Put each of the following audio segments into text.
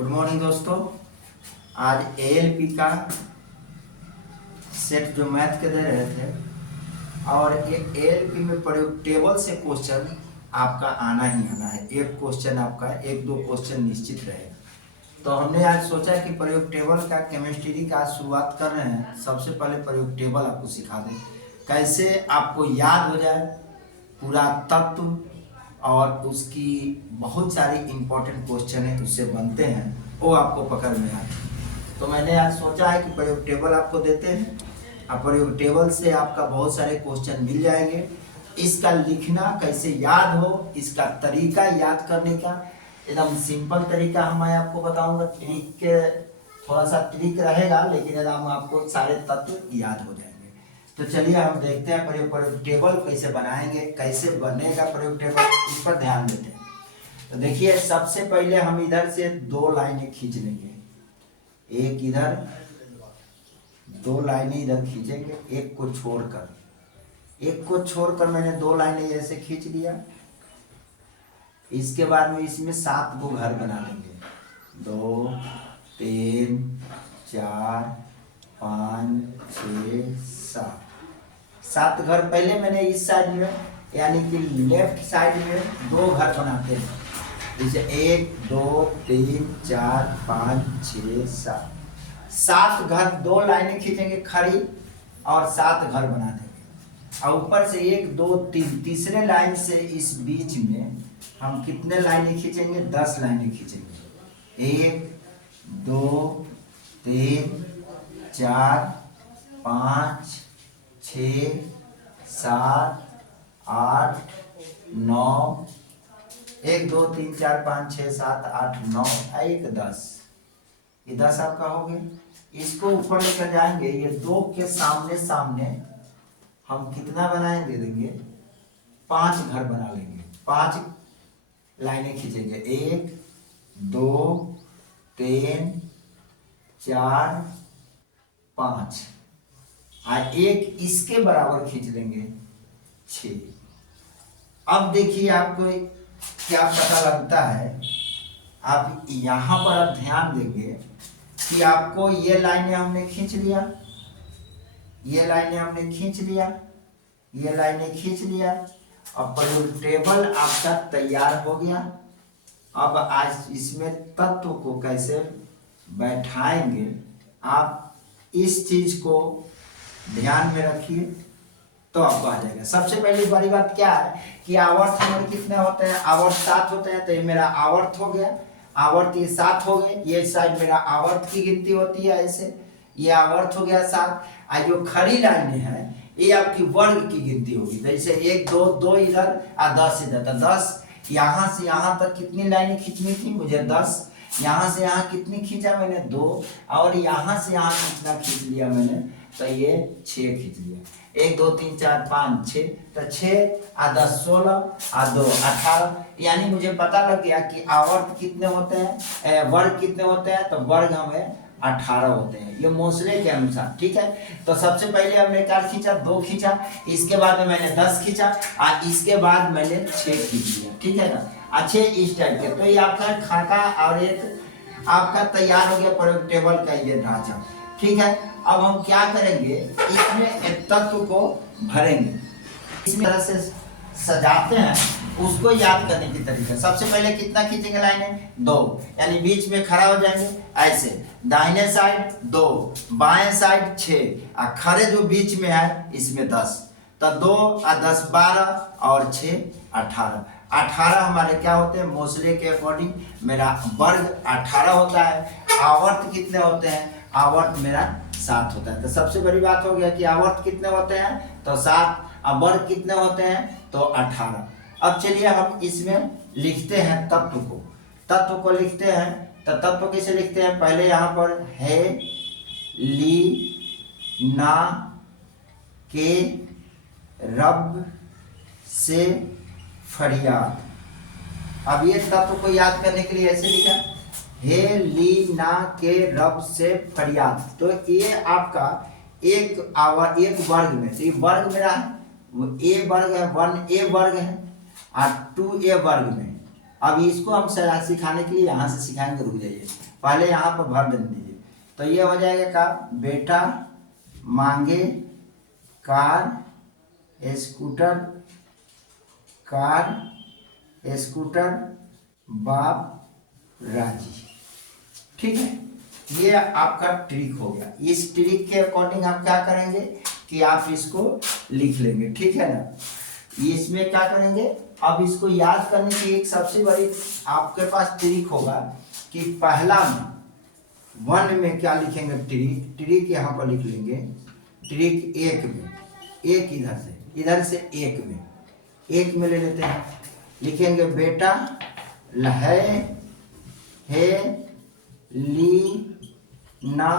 Good morning दोस्तों। आज ALP का सेट जो मैथ के दे रहे थे और ये एएलपी में प्रयोग टेबल से क्वेश्चन आपका आना ही आना है। एक क्वेश्चन आपका एक दो क्वेश्चन निश्चित रहेगा। तो हमने आज सोचा कि प्रयोग टेबल का केमिस्ट्री का शुरुआत कर रहे हैं। सबसे पहले प्रयोग टेबल आपको सिखा दें, कैसे आपको याद हो जाए पूरा तत्व और उसकी बहुत सारी इम्पोर्टेंट क्वेश्चन है उससे बनते हैं, वो आपको पकड़ में आए। तो मैंने आज सोचा है कि प्रयोग टेबल आपको देते हैं और प्रयोग टेबल से आपका बहुत सारे क्वेश्चन मिल जाएंगे। इसका लिखना कैसे याद हो, इसका तरीका याद करने का एकदम सिंपल तरीका मैं आपको बताऊंगा। ट्रिक के थोड़ा सा ट्रिक रहेगा, लेकिन एकदम आपको सारे तत्व याद हो जाएंगे। तो चलिए हम देखते हैं प्रयोग टेबल कैसे बनाएंगे, कैसे बनेगा प्रयोग टेबल, इस पर ध्यान देते हैं। तो देखिए, सबसे पहले हम इधर से दो लाइनें खींच लेंगे, एक इधर, दो लाइनें इधर खींचेंगे, एक को छोड़कर मैंने दो लाइनें ऐसे खींच लिया। इसके बाद में इसमें 7 गो घर बना लेंगे, 2 3 4 5 6 7 घर। पहले मैंने इस साइड में यानी कि लेफ्ट साइड में 2 घर बनाते हैं, जैसे 1 2 3 4 5 6 7 घर, 2 लाइनें खींचेंगे खड़ी और 7 घर बना देंगे। और ऊपर से 1 2 3 तीसरे लाइन से इस बीच में हम कितने लाइनें खींचेंगे, 10 लाइनें खींचेंगे। 1 2 3 4 5 6 7 8 9, 1 2 3 4 5 6 7 8 9, 1 10, ये 10 आपका हो गया। इसको ऊपर लेकर जाएंगे, ये 2 के सामने सामने हम कितना बनाएंगे, देंगे 5 घर बना लेंगे। 5 लाइनें खींचेंगे, 1 2 3 4 5, और एक इसके बराबर खींच लेंगे 6। अब देखिए आपको क्या पता लगता है, आप यहाँ पर आप ध्यान देंगे कि आपको ये लाइनें हमने खींच लिया, ये लाइनें हमने खींच लिया, ये लाइनें खींच लिया। अब प्रयोग टेबल आपका तैयार हो गया। अब आज इसमें तत्व को कैसे बैठाएंगे, आप इस चीज को ध्यान में रखिए तो आपको आ जाएगा। सबसे पहली बड़ी बात क्या है कि आवर्त हमारे कितने होते हैं, आवर्त 7 होते हैं। तो ये मेरा आवर्त हो गया, आवर्त ये 7 हो गए। ये साइड मेरा आवर्त की गिनती होती है, ऐसे ये आवर्त हो गया 7। और जो खड़ी लाइनें हैं ये आपकी वर्ग की गिनती होगी। जैसे 1 2 2 इधर और 10 इधर, तो 10 यहाँ से यहाँ तक कितनी लाइनें खींचनी थी मुझे, 10। यहाँ से यहाँ कितनी खींचा मैंने, 2, और यहाँ से यहाँ कितना खींच लिया मैंने, तो ये 6 खींच लिया। 1 2 3 4 5 6, तो 6 और 10 16 और 2 18। यानी मुझे पता लग गया कि आवर्त कितने होते हैं, वर्ग कितने होते हैं। तो वर्ग हमें 18 होते हैं, ये मोसले के अनुसार। ठीक है, तो सबसे पहले हमने क्या खींचा, 2 खींचा, इसके बाद में मैंने 10 खींचा और इसके बाद मैंने 6 खींच लिया। ठीक है ना, अच्छे इस टाइप के। तो ये आपका खाका और एक आपका तैयार हो गया प्रयोग टेबल का ये ढांचा। ठीक है, अब हम क्या करेंगे, इसमें एक तत्व को भरेंगे, इस तरह से सजाते हैं, उसको याद करने की तरीका। सबसे पहले कितना खींचेंगे लाइनें, 2, यानी बीच में खड़ा हो जाएंगे ऐसे। दाहिने साइड 2, बाएं साइड 6, और खड़े जो बीच में है इसमें 10। तो 2 और 10 12 और 6 18। 18 हमारे क्या होते हैं, मोसले के अकॉर्डिंग मेरा वर्ग 18 होता है। आवर्त कितने होते हैं, आवर्त मेरा 7 होता है। तो सबसे बड़ी बात हो गया कि आवर्त कितने होते हैं, तो 7, और वर्ग कितने होते हैं, तो 18। अब चलिए हम इसमें लिखते हैं तत्व को लिखते हैं। तो तत्व कैसे लिखते हैं, पहले यहाँ पर है ली ना के रब से फरियाद। अब ये तत्व को याद करने के लिए ऐसे लिखा, हे ली ना के रब से फरियाद। तो ये आपका एक वर्ग में, तो ये वर्ग मेरा है, ए वर्ग है, 1a वर्ग है और 2a वर्ग में। अब इसको हम सिखाने के लिए यहाँ से सिखाएंगे, रुक जाइए। पहले यहाँ पर भर देने दीजिए। तो ये हो जाएगा का बेटा मांगे कार स्कूटर, कार स्कूटर बाप राजी। ठीक है, ये आपका ट्रिक हो गया। इस ट्रिक के अकॉर्डिंग आप क्या करेंगे कि आप इसको लिख लेंगे। ठीक है ना, इसमें क्या करेंगे, अब इसको याद करने की एक सबसे बड़ी आपके पास ट्रिक होगा कि पहला में वन में क्या लिखेंगे, ट्रिक, ट्रिक यहाँ पर लिख लेंगे। ट्रिक एक में, एक इधर से एक में ले लेते हैं, लिखेंगे बेटा है ली ना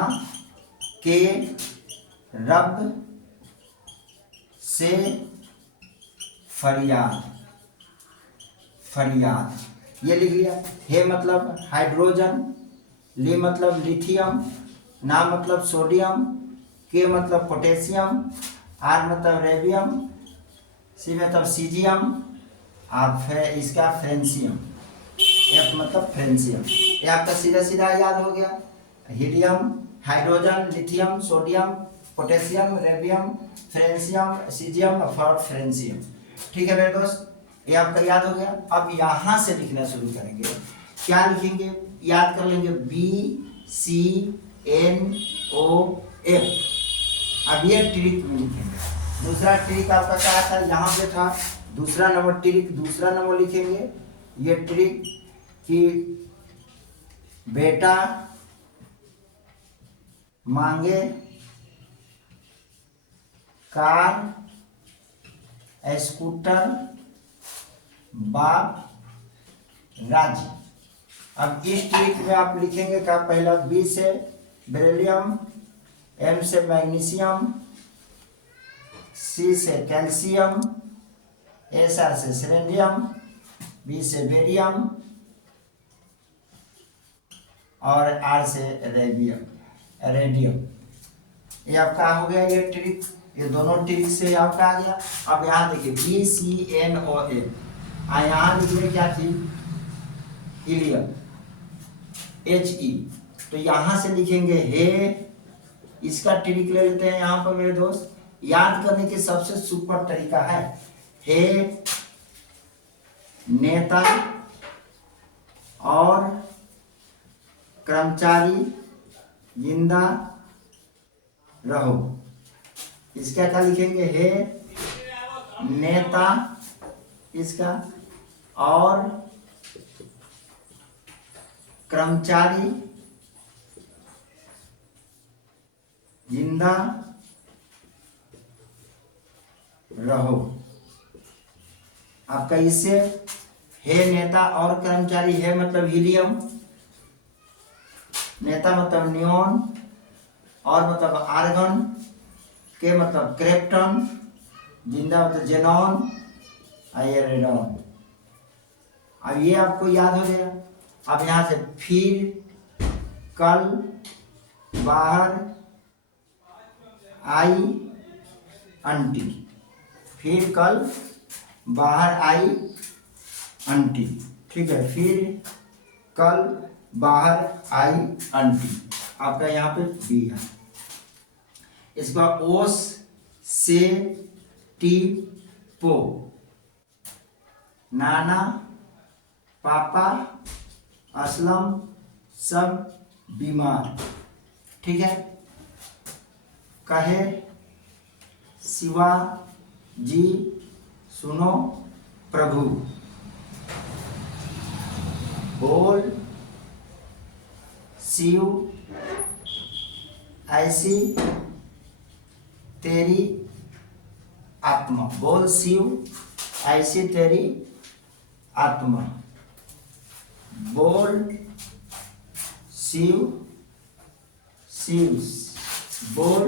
के रब से फरियाद, ये लिख लिया। हे मतलब हाइड्रोजन, ली मतलब लिथियम, ना मतलब सोडियम, के मतलब पोटेशियम, आर मतलब रेबियम, सी मतलब सीजियम, और फिर इसका फ्रेंसियम, एफ मतलब फ्रेंसियम। ये आपका सीधा सीधा याद हो गया। Helium, hydrogen, lithium, sodium, potassium, rubidium, francium, caesium और फ्रेंसियम। ठीक है मेरे दोस्त, ये आपका याद हो गया। अब यहाँ से लिखना शुरू करेंगे। क्या लिखेंगे, याद कर लेंगे, BCNOF। अब ये ट्रिक में लिखेंगे। दूसरा ट्रिक आपका क्या था, यहाँ पे था दूसरा नंबर ट्रिक, दूसरा नंबर लिखेंगे। ये ट्रिक कि बेटा मांगे कार स्कूटर बाप राजी। अब इस ट्रिक में आप लिखेंगे का पहला बी से बेरिलियम, एम से मैग्नीशियम, सी से कैल्शियम, एस आर से सेलेनियम, बी से बेरियम और आर से रेडियम। ये आपका हो गया ये ट्रिक। ये दोनों ट्रिक से आपका आ गया। अब यहाँ देखिए BCNOF, यहाँ लिखने क्या थी, हीलियम, HE। तो यहाँ से लिखेंगे हे, इसका ट्रिक ले लेते हैं यहाँ पर मेरे दोस्त। याद करने के सबसे सुपर तरीका है, हे नेता और कर्मचारी जिंदा रहो। इसका क्या लिखेंगे, हे नेता इसका और कर्मचारी जिंदा रहो। आपका इससे हे नेता और कर्मचारी, है मतलब हीलियम, नेता मतलब नियोन, और मतलब आर्गन, के मतलब क्रिप्टन, जिंदा मतलब जेनॉन, रेडॉन। अब ये आपको याद हो गया। अब यहाँ से फिर कल बाहर आई आंटी, फिर कल बाहर आई आंटी। ठीक है, फिर कल बाहर आई आंटी। आपका यहाँ पे बी है। इसका ओस से टी पो, नाना पापा असलम सब बीमार। ठीक है, कहे शिवा जी सुनो प्रभु, बोल शिव ऐसी तेरी आत्मा, बोल शिव ऐसी तेरी आत्मा, बोल शिव शिव, बोल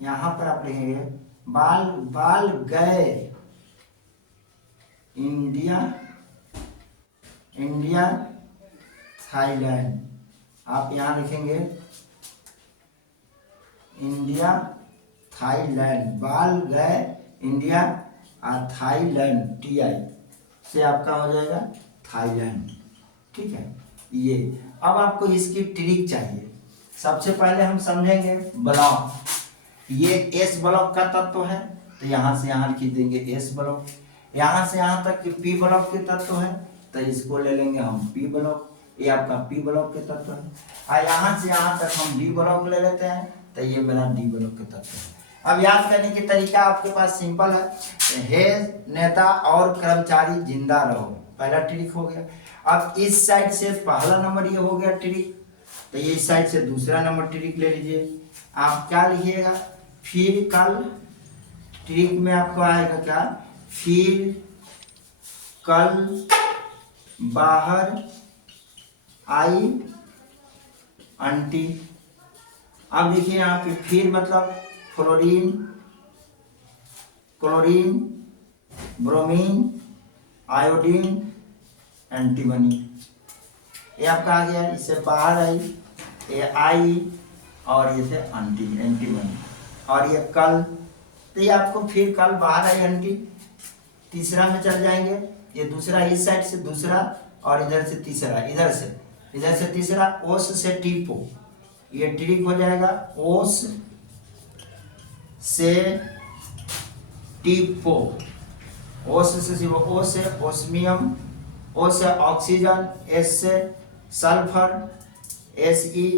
यहाँ पर आप लिखेंगे बाल बाल गए इंडिया इंडिया थाईलैंड। आप यहाँ लिखेंगे इंडिया थाईलैंड, बाल गए इंडिया और थाईलैंड, TI से आपका हो जाएगा थाईलैंड। ठीक है, ये अब आपको इसकी ट्रिक चाहिए। सबसे पहले हम समझेंगे ब्लॉक। ये एस ब्लॉक का तत्व है, तो यहाँ से यहाँ लिख देंगे एस ब्लॉक। यहाँ से यहाँ तक पी ब्लॉक के तत्व है, तो इसको ले लेंगे हम पी ब्लॉक। ये आपका पी ब्लॉक के तत्व है। और यहाँ से यहाँ तक हम डी ब्लॉक ले लेते हैं, तो ये मेरा डी ब्लॉक के तत्व है। अब याद करने की तरीका आपके पास सिंपल है। हे नेता और कर्मचारी जिंदा रहो, पहला ट्रिक हो गया। अब इस साइड से पहला नंबर ये हो गया ट्रिक, तो ये इस साइड से दूसरा नंबर ट्रिक ले लीजिए। आप क्या लिखिएगा, फिर कल, ट्रिक में आपको आएगा क्या, फिर कल बाहर आई आंटी। अब देखिए यहाँ पे फिर मतलब fluorine, chlorine, bromine, iodine, antimony. ये आपका आ गया, इससे बाहर आई, ये आई, और ये से एंटीमनी। और ये कल, तो ये आपको फिर कल बाहर आई आंटी, तीसरा में चल जाएंगे। ये दूसरा इस साइड से दूसरा, और इधर से तीसरा, इधर से तीसरा, ओस से टीपो, ये ट्रिक हो जाएगा। ओस से टीपो, ओस से सिर्फ ओ से ओस्मियम, ओ से ऑक्सीजन, एस से सल्फर, एस ई,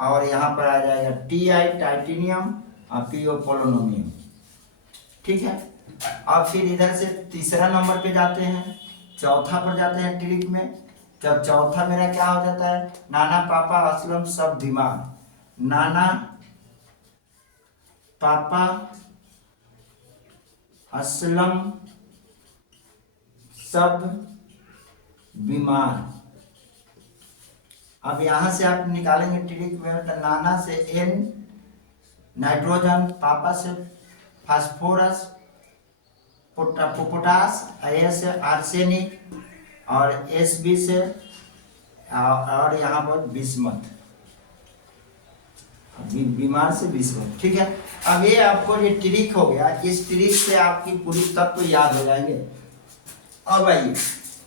और यहाँ पर आ जाएगा टी आई टाइटेनियम, और पी ओ पोलोनियम। ठीक है। अब फिर इधर से तीसरा नंबर पे जाते हैं, चौथा पर जाते हैं ट्रिक में। जब चौथा मेरा क्या हो जाता है, नाना पापा असलम सब बीमार, नाना पापा असलम सब बीमार। अब यहां से आप निकालेंगे ट्रिक में, तो नाना से एन नाइट्रोजन, पापा से फास्फोरस, पोटास, एस से आर्सेनिक, और एस बी से और यहाँ पर बिस्मथ, बीमार से बिस्मथ। ठीक है। अब ये आपको ये ट्रिक हो गया, इस ट्रिक से आपकी पूरी तत्व याद हो जाएंगे। अब आइए,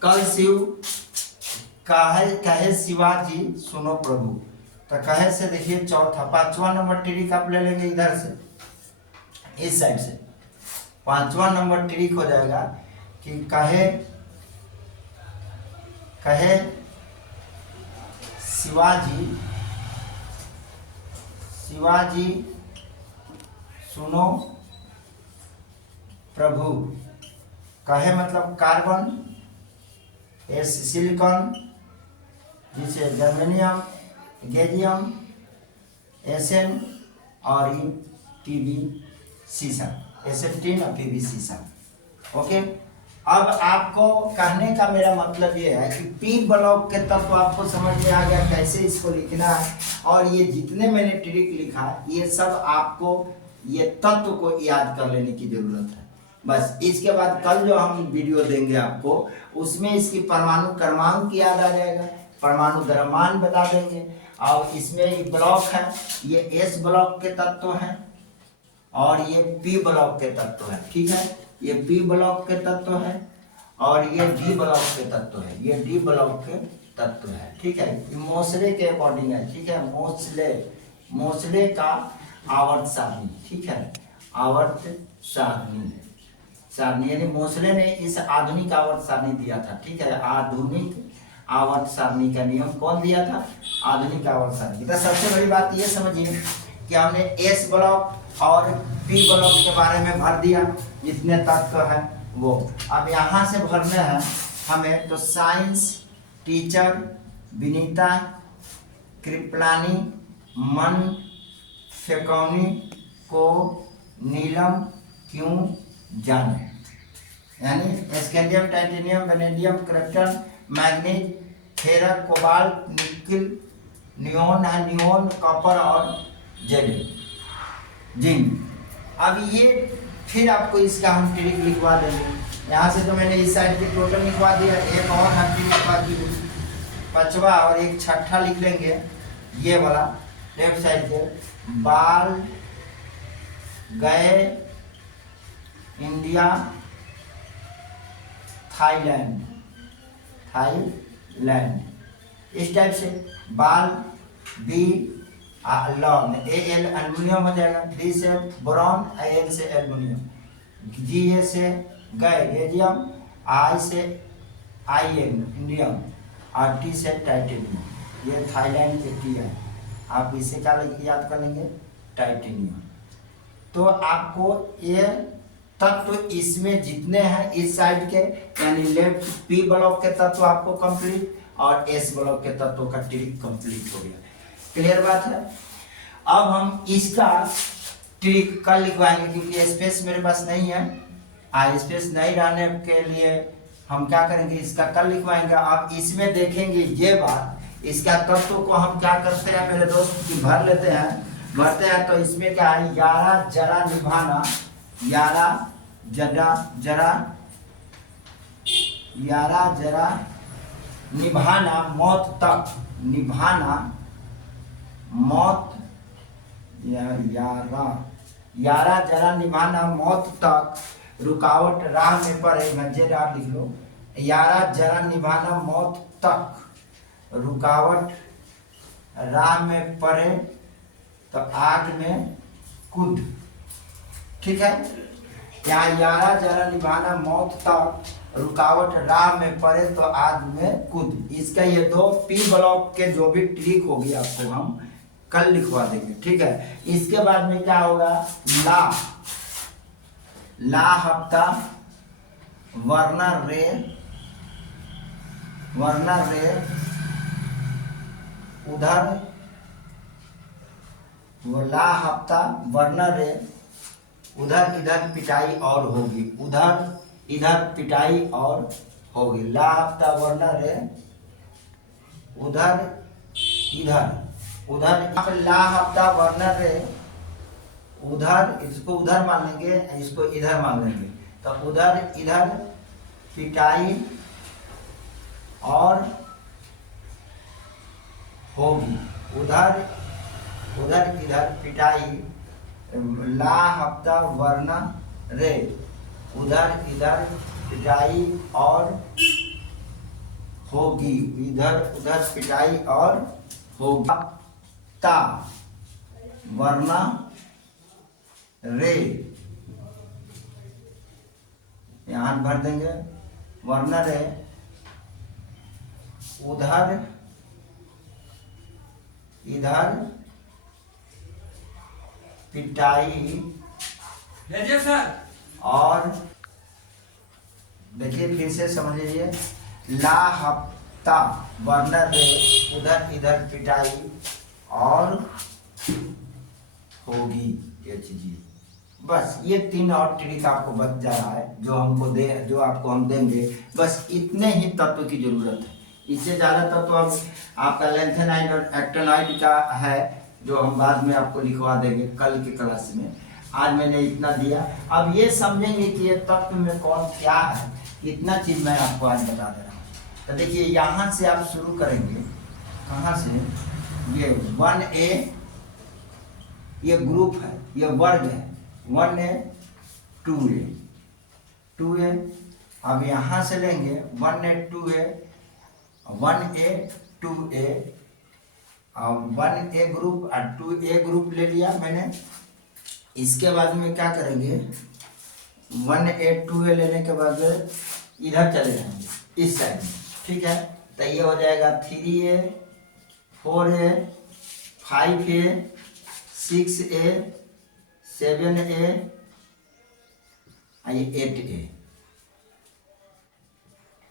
कल शिव कहे शिवाजी सुनो प्रभु, तो कहे से देखिए चौथा, पांचवा नंबर ट्रिक आप ले लेंगे इधर से, इस साइड से। पांचवा नंबर ट्रिक हो जाएगा कि कहे शिवाजी सुनो प्रभु। कहे मतलब कार्बन, एस सिलिकॉन, जिसे जर्मेनियम, गैलियम, एसएन, और पीबी सीसा, एस18 और पीबी सीसा। ओके। अब आपको कहने का मेरा मतलब ये है कि पी ब्लॉक के तत्व आपको समझ में आ गया कैसे इसको लिखना है, और ये जितने मैंने ट्रिक लिखा ये सब आपको ये तत्व को याद कर लेने की जरूरत है बस। इसके बाद कल जो हम वीडियो देंगे आपको, उसमें इसकी परमाणु क्रमांक याद आ जाएगा, परमाणु द्रव्यमान बता देंगे, और इसमें ये ब्लॉक है, ये एस ब्लॉक के तत्व हैं, और ये पी ब्लॉक के तत्व है। ठीक है। ये पी ब्लॉक के तत्व है, और ये डी ब्लॉक के तत्व है, ये डी ब्लॉक के तत्व है। ठीक है। ये मोसले के अकॉर्डिंग है। ठीक है। मोसले का आवर्त सारणी। ठीक है। आवर्त सारणी यानी मोसले ने इस आधुनिक आवर्त सारणी दिया था। ठीक है। आधुनिक आवर्त सारणी का नियम कौन दिया था, आधुनिक आवर्त सारणी। तो सबसे बड़ी बात ये समझिए कि हमने एस ब्लॉक और पी ब्लॉक के बारे में भर दिया, जितने तत्व है वो। अब यहाँ से भरने हैं हमें, तो साइंस टीचर विनीता कृपलानी मन फेकौनी को नीलम क्यों जाने, यानी scandium, titanium, vanadium, krypton, manganese, ferrous, cobalt, nickel, neon है, नियोन, कॉपर और जिंक। अब ये फिर आपको इसका हम ट्रिक लिखवा देंगे। यहाँ से तो मैंने इस साइड की टोटल लिखवा दिया, एक और हम ट्रिक लिखवा दी, पांचवा और एक छठा लिख लेंगे, ये वाला लेफ्ट साइड से। बाल गए इंडिया थाईलैंड, इस टाइप से। बाल, बी लॉन, ए एल एल्युमिनियम हो जाएगा, डी से बोरॉन, एल से एल्युमिनियम, जी ए से गए रेडियम, आई से आईएन इंडियम, और टी से टाइटेनियम। ये थाईलैंड के टी है, आप इसे क्या याद कर लेंगे, टाइटेनियम। तो आपको ये तत्व इसमें जितने हैं इस साइड के, यानी लेफ्ट पी ब्लॉक के तत्व आपको कंप्लीट और एस ब्लॉक के तत्वों का ट्रिक कंप्लीट हो गया। क्लियर बात है। अब हम इसका ट्रिक कल लिखवाएंगे, क्योंकि स्पेस मेरे पास नहीं है, स्पेस नहीं रहने के लिए हम क्या करेंगे, इसका कल लिखवाएंगे। आप इसमें देखेंगे ये बात, इसका तत्व को हम क्या करते हैं मेरे दोस्त की भर लेते हैं, भरते हैं तो इसमें क्या है, यारा जरा निभाना, यारा जरा यारा जरा निभाना मौत तक, निभाना मौत, यारा जरा निभाना मौत तक, रुकावट राह में पड़े, मजेर आप लिख लो, यारा जरा निभाना मौत तक, रुकावट राह में पड़े तो आग में कूद। ठीक है, यहाँ यारा जरा निभाना मौत तक, रुकावट राह में पड़े तो आग में कूद। इसका ये दो पी ब्लॉक के जो भी ट्रिक होगी आपको हम कल लिखवा देंगे। ठीक है, इसके बाद में क्या होगा, ला हफ्ता वर्नर रे उधर, वो ला हफ्ता वर्नर रे उधर इधर पिटाई और होगी, उधर इधर पिटाई और होगी, ला हफ्ता वर्नर रे उधर इधर, उधर ला हफ्ता वर्नर रे उधर, इसको उधर मान लेंगे, इसको इधर मान लेंगे, तो उधर इधर पिटाई और होगी, उधर इधर पिटाई, ला हफ्ता वरना रे उधर इधर पिटाई और होगी, इधर उधर पिटाई और होगी, ता वरना रे, यहाँ भर देंगे, वरना रे उधर इधर पिटाई सर, और देखिए फिर से समझ लीजिए, ला हफ्ता वर्नर रे उधर इधर पिटाई और होगी, ये चीज। बस ये तीन और ट्रिक आपको बच जा रहा है, जो आपको हम देंगे। बस इतने ही तत्व की जरूरत है, इससे ज़्यादा तत्व अब आपका लेंथेनाइड और एक्टिनाइड का है, जो हम बाद में आपको लिखवा देंगे कल की क्लास में। आज मैंने इतना दिया, अब ये समझेंगे कि ये तत्व में कौन क्या है, इतना चीज़ मैं आपको आज बता दे रहा हूँ। तो देखिए यहाँ से आप शुरू करेंगे, कहाँ से, ये 1A ये ग्रुप है, ये वर्ग है, 1A 2A। अब यहाँ से लेंगे 1A 2A 2A, और 1A ग्रुप और 2A ग्रुप ले लिया मैंने। इसके बाद में क्या करेंगे, 1A 2A लेने के बाद इधर चले जाएंगे इस साइड में। ठीक है, तो ये हो जाएगा 3A 4A 5A 6A 7A ये 8A,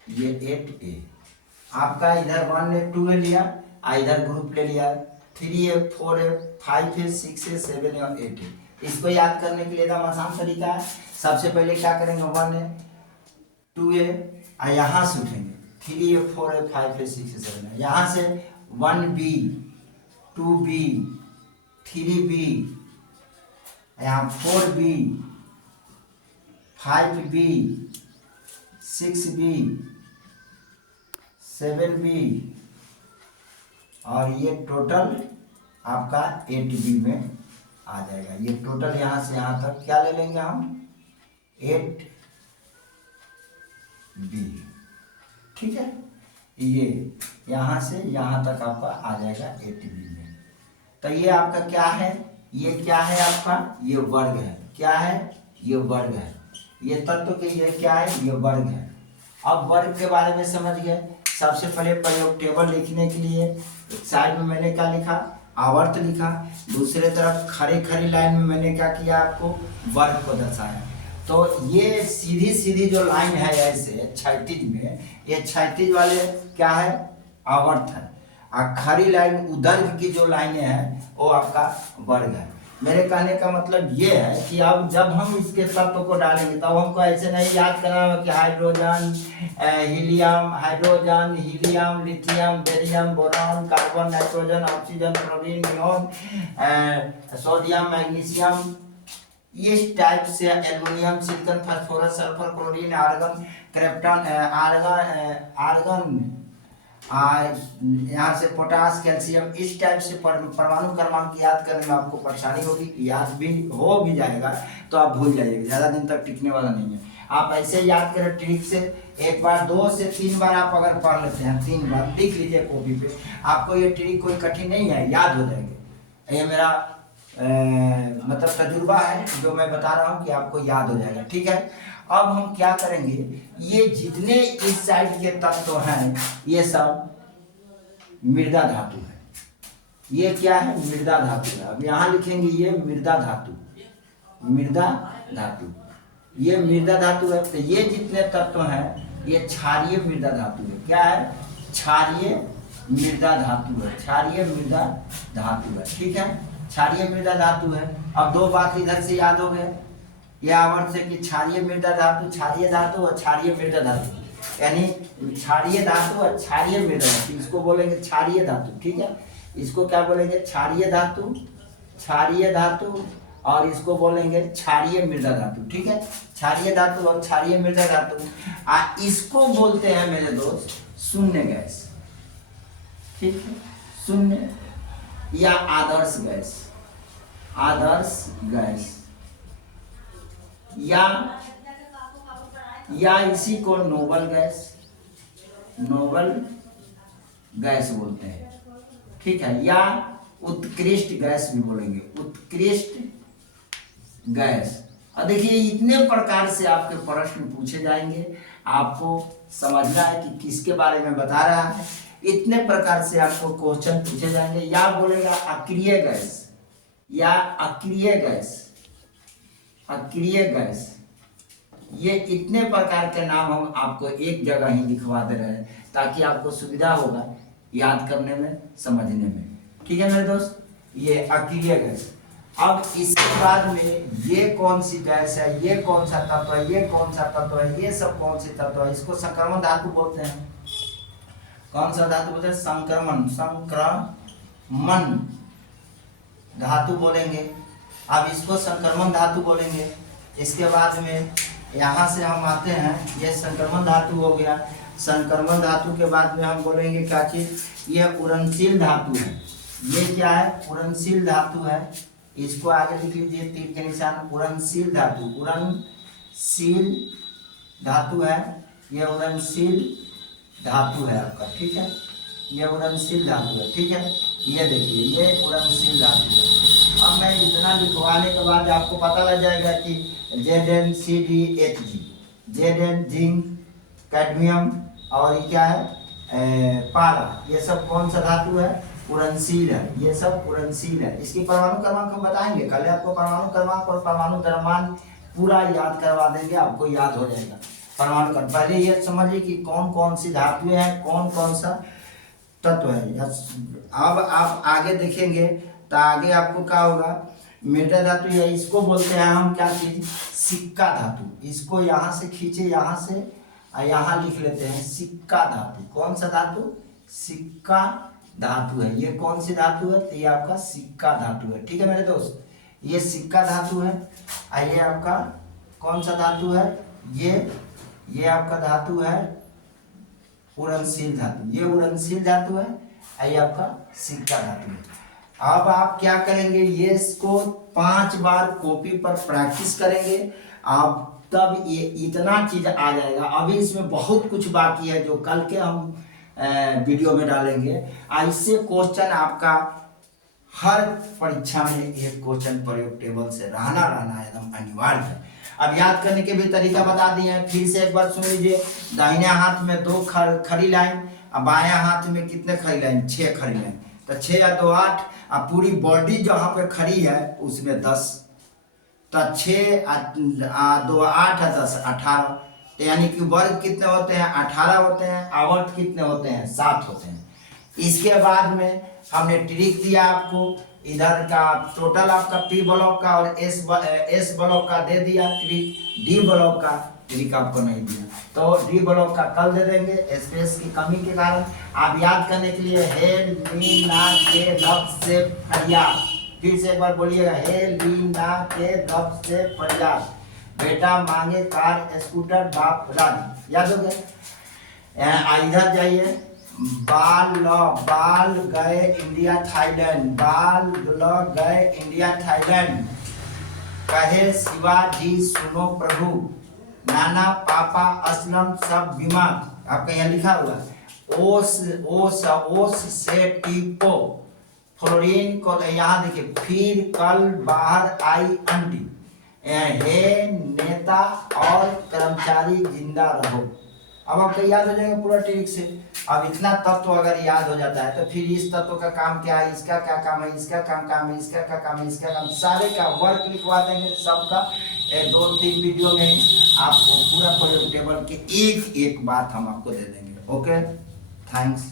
ये 8A आपका। इधर 1A 2A लिया, इधर ग्रुप ले लिया 3A 4A 5A 6A 7A और 8A। इसको याद करने के लिए एकदम आसान तरीका है। सबसे पहले क्या करेंगे, 1A 2A यहाँ से उठेंगे, 3A 4A 5A 6A 7A, यहाँ से 1B 2B 3B, यहाँ 4B 5B 6B 7B, और ये टोटल आपका 8B में आ जाएगा। ये टोटल यहाँ से यहाँ तक क्या ले लेंगे हम, 8B। ठीक है, ये यहाँ से यहाँ तक आपका आ जाएगा 8b में। तो ये आपका क्या है, ये क्या है आपका, ये वर्ग है। क्या है, ये वर्ग है। ये तत्व के ये क्या है, ये वर्ग है। अब वर्ग के बारे में समझ गए। सबसे पहले प्रयोग टेबल लिखने के लिए एक साइड में मैंने क्या लिखा, आवर्त लिखा। दूसरे तरफ खड़ी खड़ी लाइन में मैंने क्या किया, आपको वर्ग को दर्शाया। तो ये सीधी सीधी जो लाइन है ऐसे क्षैतिज में, ये क्षैतिज वाले क्या है, आवर्त है। और खड़ी लाइन उदर्भ की जो लाइनें हैं वो आपका वर्ग है। मेरे कहने का मतलब ये है कि अब जब हम इसके तत्व को डालेंगे तब हमको ऐसे नहीं याद करना कि hydrogen helium, hydrogen helium, lithium, barium, boron, carbon, nitrogen, oxygen, chlorine, neon, sodium, magnesium, इस टाइप से aluminium, silicon, phosphorus, sulphur, chlorine, argon, krypton, argon, यहाँ से पोटास, कैल्शियम, इस टाइप से परमाणु क्रमांक याद करने में आपको परेशानी होगी। याद भी हो भी जाएगा तो आप भूल जाइएगा, ज़्यादा दिन तक टिकने वाला नहीं है। आप ऐसे याद करें ट्रिक से, एक बार 2 से 3 बार आप अगर पढ़ लेते हैं, 3 बार लिख लीजिए कॉपी पे, आपको ये ट्रिक कोई कठिन नहीं है, याद हो जाएंगे। ये मेरा मतलब तजुर्बा है जो मैं बता रहा हूँ कि आपको याद हो जाएगा। ठीक है, अब हम क्या करेंगे, ये जितने इस साइड के तत्व हैं ये सब मृदा धातु है। ये क्या है, मृदा धातु है। अब यहाँ लिखेंगे ये मृदा धातु, मृदा धातु, ये मृदा धातु है। तो ये जितने तत्व हैं ये क्षारीय मृदा धातु है। क्या है, क्षारीय मृदा धातु है, क्षारीय मृदा धातु है। ठीक है, क्षारीय मृदा धातु है। अब 2 बात इधर से याद हो गए, यह आवर्त से कि क्षारीय मृदा धातु, क्षारीय धातु और क्षारीय मृदा धातु, यानी क्षारीय धातु और क्षारीय मृदा धातु, इसको बोलेंगे क्षारीय धातु। ठीक है, इसको क्या बोलेंगे, क्षारीय धातु, क्षारीय धातु, और इसको बोलेंगे क्षारीय मृदा धातु। ठीक है, क्षारीय धातु और क्षारीय मृदा धातु। इसको बोलते हैं मेरे दोस्त शून्य गैस। ठीक है, शून्य या आदर्श गैस, आदर्श गैस, या इसी को नोबल गैस, नोबल गैस बोलते हैं। ठीक है, या उत्कृष्ट गैस भी बोलेंगे, उत्कृष्ट गैस। और देखिए इतने प्रकार से आपके प्रश्न पूछे जाएंगे, आपको समझना है कि किसके बारे में बता रहा है। इतने प्रकार से आपको क्वेश्चन पूछे जाएंगे। या बोलेगा अक्रिय गैस, या अक्रिय गैस, अक्रिय गैस, ये इतने प्रकार के नाम हम आपको एक जगह ही लिखवा दे रहे हैं ताकि आपको सुविधा होगा याद करने में, समझने में। ठीक है मेरे दोस्त, ये अक्रिय गैस। अब इसके बाद में ये कौन सी गैस है, ये कौन सा तत्व है, ये कौन सा तत्व है, ये सब कौन से तत्व है, इसको संक्रमण धातु बोलते हैं। कौन सा धातु बोलते हैं, संक्रमण, संक्रमण धातु बोलेंगे। अब इसको संक्रमण धातु बोलेंगे। इसके बाद में यहाँ से हम आते हैं, ये संक्रमण धातु हो गया। संक्रमण धातु के बाद में हम बोलेंगे क्या चीज, ये उड़नशील धातु है। ये क्या है, उड़नशील धातु है। इसको आगे लिख लीजिए तीर के निशान, उड़नशील धातु, उड़नशील धातु है, ये उड़नशील धातु है आपका। ठीक है, ये उड़नशील धातु है। ठीक है, ये देखिए ये उड़नशील धातु है। अब मैं इतना लिखवाने के बाद आपको पता लग जाएगा कि ZnCdHg, Zn जिंक, कैडमियम, और ये क्या है पारा, ये सब कौन सा धातु है, उड़नशील है। ये सब उड़नशील है। इसकी परमाणु क्रमांक हम बताएंगे, कल आपको परमाणु क्रमांक और परमाणु द्रव्यमान पूरा याद करवा देंगे, आपको याद हो जाएगा परमाणु क्रमांक। पहले ये समझिए कि कौन कौन सी धातुएं हैं, कौन कौन सा तत्व है। अब आप आगे देखेंगे तो आगे आपको क्या होगा, मृदा धातु, या इसको बोलते हैं हम क्या चीज, सिक्का धातु। इसको यहाँ से खींचे, यहाँ से यहाँ लिख लेते हैं सिक्का धातु। कौन सा धातु, सिक्का धातु है। ये कौन सी धातु है, तो ये आपका सिक्का धातु है। ठीक है मेरे दोस्त, ये सिक्का धातु है। ये आपका कौन सा धातु है, ये आपका धातु है उड़नशील धातु, ये उड़नशील धातु है। ये आपका सिक्का धातु है। अब आप क्या करेंगे, ये इसको 5 बार कॉपी पर प्रैक्टिस करेंगे आप, तब ये इतना चीज आ जाएगा। अभी इसमें बहुत कुछ बाकी है जो कल के हम वीडियो में डालेंगे। इससे क्वेश्चन आपका हर परीक्षा में एक क्वेश्चन प्रयोग टेबल से रहना एकदम अनिवार्य है। अब याद करने के भी तरीका बता दिए हैं, फिर से एक बार सुन लीजिए। दाहिने हाथ में 2 खड़ी लाइन, अब बाएं हाथ में कितने खड़ी लाइन, 6 खड़ी लाइन, तो 6 या 2 8, अब पूरी बॉडी जहाँ पे खड़ी है उसमें 10, तो 6 2 8 10 18, तो यानी कि वर्ग कितने होते हैं, 18 होते हैं, आवर्त कितने होते हैं, 7 होते हैं। इसके बाद में हमने ट्रिक दिया आपको, इधर का टोटल आपका पी ब्लॉक का और एस ब्लॉक का दे दिया ट्रिक, डी ब्लॉक का ट्रिक आपको नहीं दिया, तो डी ब्लॉक का कल दे देंगे स्पेस की कमी के कारण। आप याद करने के लिए हे ली ना के लब से फरियाद, फिर से एक बार बोलिएगा, हे ली ना के लब से फरियाद, बेटा मांगे कार स्कूटर बाप राज, याद हो गया। इधर जाइए, बाल गए इंडिया थाईलैंड, बाल गए इंडिया थाईलैंड, कहे शिवाजी सुनो प्रभु, नाना पापा असलम सब बीमार, आपका यहाँ लिखा हुआ ओस से टीपो, फ्लोरीन को यहाँ देखिए, फिर कल बाहर आई अंडी, हे नेता और कर्मचारी जिंदा रहो। अब आपको याद हो जाएगा पूरा ट्रिक से। अब इतना तत्व अगर याद हो जाता है तो फिर इस तत्व का काम क्या है, इसका क्या काम है, इसका काम है, इसका क्या काम है, इसका काम, सारे का वर्क लिखवा देंगे सबका। 2-3 वीडियो में आपको पूरा प्रयोग टेबल के एक एक बात हम आपको दे देंगे। Okay, thanks.